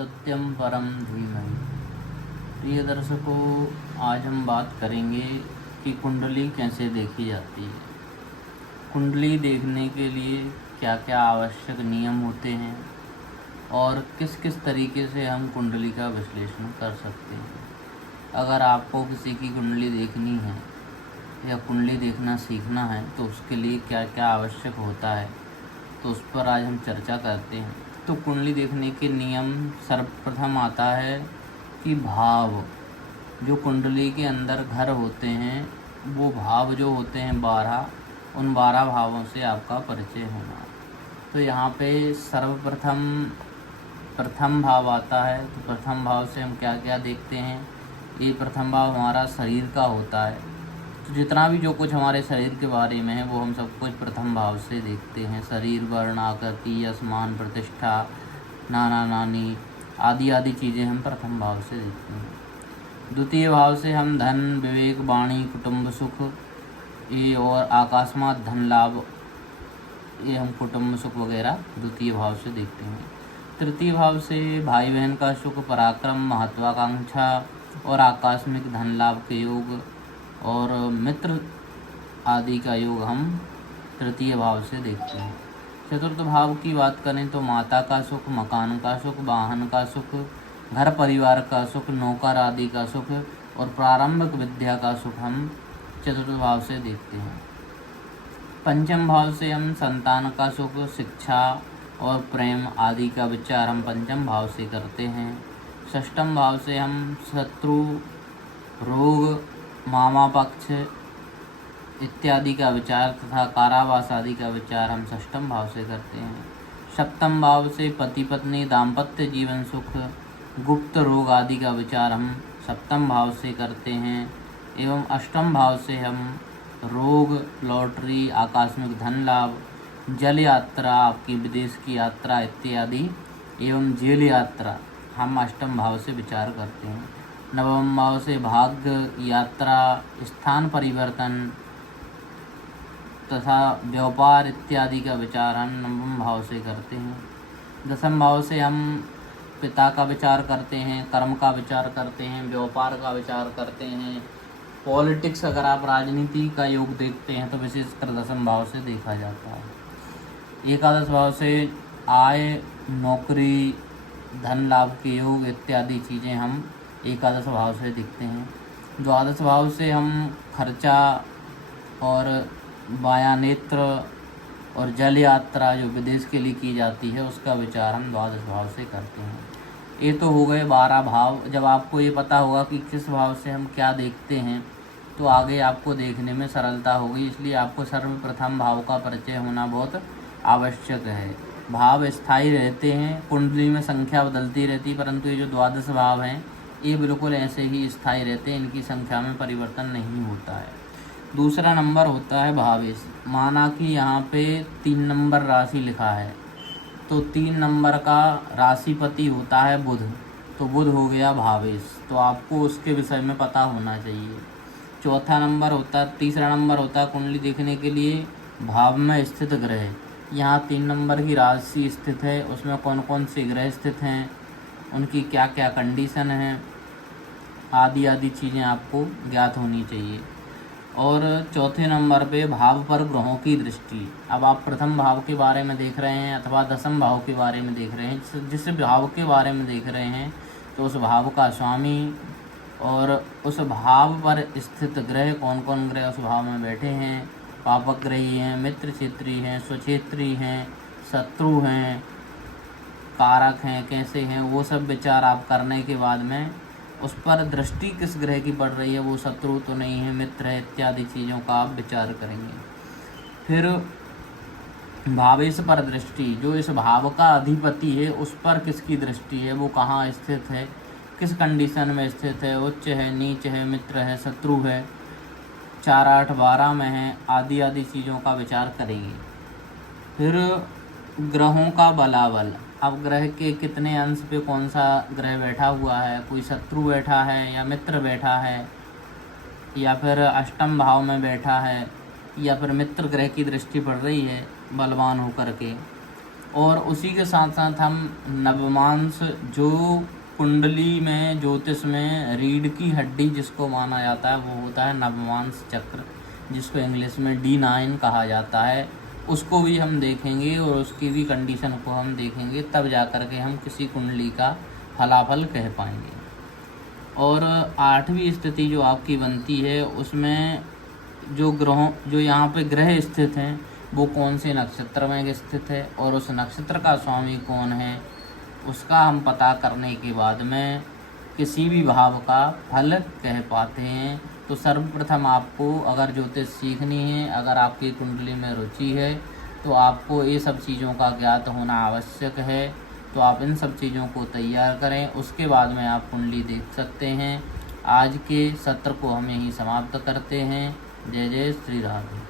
सत्यम परम धीमहि। प्रिय दर्शकों, आज हम बात करेंगे कि कुंडली कैसे देखी जाती है। कुंडली देखने के लिए क्या क्या आवश्यक नियम होते हैं और किस किस तरीके से हम कुंडली का विश्लेषण कर सकते हैं। अगर आपको किसी की कुंडली देखनी है या कुंडली देखना सीखना है तो उसके लिए क्या क्या आवश्यक होता है, तो उस पर आज हम चर्चा करते हैं। तो कुंडली देखने के नियम सर्वप्रथम आता है कि भाव, जो कुंडली के अंदर घर होते हैं वो भाव जो होते हैं 12, उन 12 भावों से आपका परिचय होना। तो यहाँ पे प्रथम भाव आता है। तो प्रथम भाव से हम क्या क्या देखते हैं। ये प्रथम भाव हमारा शरीर का होता है। तो जितना भी जो कुछ हमारे शरीर के बारे में है वो हम सब कुछ प्रथम भाव से देखते हैं। शरीर, वर्ण, आकृति, यशमान, प्रतिष्ठा, नाना नानी आदि आदि चीज़ें हम प्रथम भाव से देखते हैं। द्वितीय भाव से हम धन, विवेक, वाणी, कुटुंब सुख ये और आकस्मात धन लाभ, ये हम कुटुंब सुख वगैरह द्वितीय भाव से देखते हैं। तृतीय भाव से भाई बहन का सुख, पराक्रम, महत्वाकांक्षा और आकस्मिक धन लाभ के योग और मित्र आदि का योग हम तृतीय भाव से देखते हैं। चतुर्थ भाव की बात करें तो माता का सुख, मकान का सुख, वाहन का सुख, घर परिवार का सुख, नौकर आदि का सुख और प्रारंभिक विद्या का सुख हम चतुर्थ भाव से देखते हैं। पंचम भाव से हम संतान का सुख, शिक्षा और प्रेम आदि का विचार हम पंचम भाव से करते हैं। षष्ठम भाव से हम शत्रु, रोग, मामा पक्ष इत्यादि का विचार तथा कारावास आदि का विचार हम षष्ठम भाव से करते हैं। सप्तम भाव से पति पत्नी, दाम्पत्य जीवन सुख, गुप्त रोग आदि का विचार हम सप्तम भाव से करते हैं। एवं अष्टम भाव से हम रोग, लॉटरी, आकस्मिक धन लाभ, जल यात्रा, आपकी विदेश की यात्रा इत्यादि एवं जेल यात्रा हम अष्टम भाव से विचार करते हैं। नवम भाव से भाग्य, यात्रा, स्थान परिवर्तन तथा व्यापार इत्यादि का विचार हम नवम भाव से करते हैं। दसम भाव से हम पिता का विचार करते हैं, कर्म का विचार करते हैं, व्यापार का विचार करते हैं। पॉलिटिक्स, अगर आप राजनीति का योग देखते हैं तो विशेषकर दसम भाव से देखा जाता है। एकादश भाव से आय, नौकरी, धन लाभ के योग इत्यादि चीज़ें हम एकादश भाव से दिखते हैं। द्वादश भाव से हम खर्चा और वाया नेत्र और जल यात्रा जो विदेश के लिए की जाती है उसका विचार हम द्वादश भाव से करते हैं। ये तो हो गए 12 भाव। जब आपको ये पता होगा कि किस भाव से हम क्या देखते हैं तो आगे आपको देखने में सरलता होगी। इसलिए आपको सर्वप्रथम भाव का परिचय होना बहुत आवश्यक है। भाव स्थायी रहते हैं, कुंडली में संख्या बदलती रहती, परंतु ये जो द्वादश भाव हैं ये बिल्कुल ऐसे ही स्थायी रहते हैं, इनकी संख्या में परिवर्तन नहीं होता है। दूसरा नंबर होता है भावेश। माना कि यहाँ पे 3 नंबर राशि लिखा है तो 3 नंबर का राशिपति होता है बुध, तो बुध हो गया भावेश, तो आपको उसके विषय में पता होना चाहिए। तीसरा नंबर होता है कुंडली देखने के लिए भाव में स्थित ग्रह। यहाँ 3 नंबर की राशि स्थित है, उसमें कौन कौन से ग्रह स्थित हैं, उनकी क्या क्या कंडीशन है आदि आदि चीज़ें आपको ज्ञात होनी चाहिए। और चौथे नंबर पे भाव पर ग्रहों की दृष्टि। अब आप प्रथम भाव के बारे में देख रहे हैं अथवा दसम भाव के बारे में देख रहे हैं, जिस भाव के बारे में देख रहे हैं तो उस भाव का स्वामी और उस भाव पर स्थित ग्रह, कौन कौन ग्रह उस भाव में बैठे हैं, पापक ग्रही हैं, मित्र क्षेत्री हैं, स्वक्षेत्री हैं, शत्रु हैं, कारक हैं, कैसे हैं, वो सब विचार आप करने के बाद में उस पर दृष्टि किस ग्रह की पड़ रही है, वो शत्रु तो नहीं है, मित्र है इत्यादि चीज़ों का आप विचार करेंगे। फिर भावेश पर दृष्टि, जो इस भाव का अधिपति है उस पर किसकी दृष्टि है, वो कहाँ स्थित है, किस कंडीशन में स्थित है, उच्च है, नीच है, मित्र है, शत्रु है, 4, 8, 12 में है आदि आदि चीज़ों का विचार करेंगे। फिर ग्रहों का बलाबल। अब ग्रह के कितने अंश पे कौन सा ग्रह बैठा हुआ है, कोई शत्रु बैठा है या मित्र बैठा है या फिर अष्टम भाव में बैठा है या फिर मित्र ग्रह की दृष्टि पड़ रही है बलवान होकर के। और उसी के साथ साथ हम नवमांश, जो कुंडली में ज्योतिष में रीढ़ की हड्डी जिसको माना जाता है, वो होता है नवमांश चक्र, जिसको इंग्लिश में D9 कहा जाता है। उसको भी हम देखेंगे और उसकी भी कंडीशन को हम देखेंगे, तब जा कर के हम किसी कुंडली का फलाफल कह पाएंगे। और 8वीं स्थिति जो आपकी बनती है, उसमें जो यहाँ पे ग्रह स्थित हैं वो कौन से नक्षत्र में स्थित है और उस नक्षत्र का स्वामी कौन है, उसका हम पता करने के बाद में किसी भी भाव का फल कह पाते हैं। तो सर्वप्रथम आपको अगर ज्योतिष सीखनी है, अगर आपकी कुंडली में रुचि है, तो आपको ये सब चीज़ों का ज्ञात होना आवश्यक है। तो आप इन सब चीज़ों को तैयार करें, उसके बाद में आप कुंडली देख सकते हैं। आज के सत्र को हम यहीं समाप्त करते हैं। जय जय श्री राधे।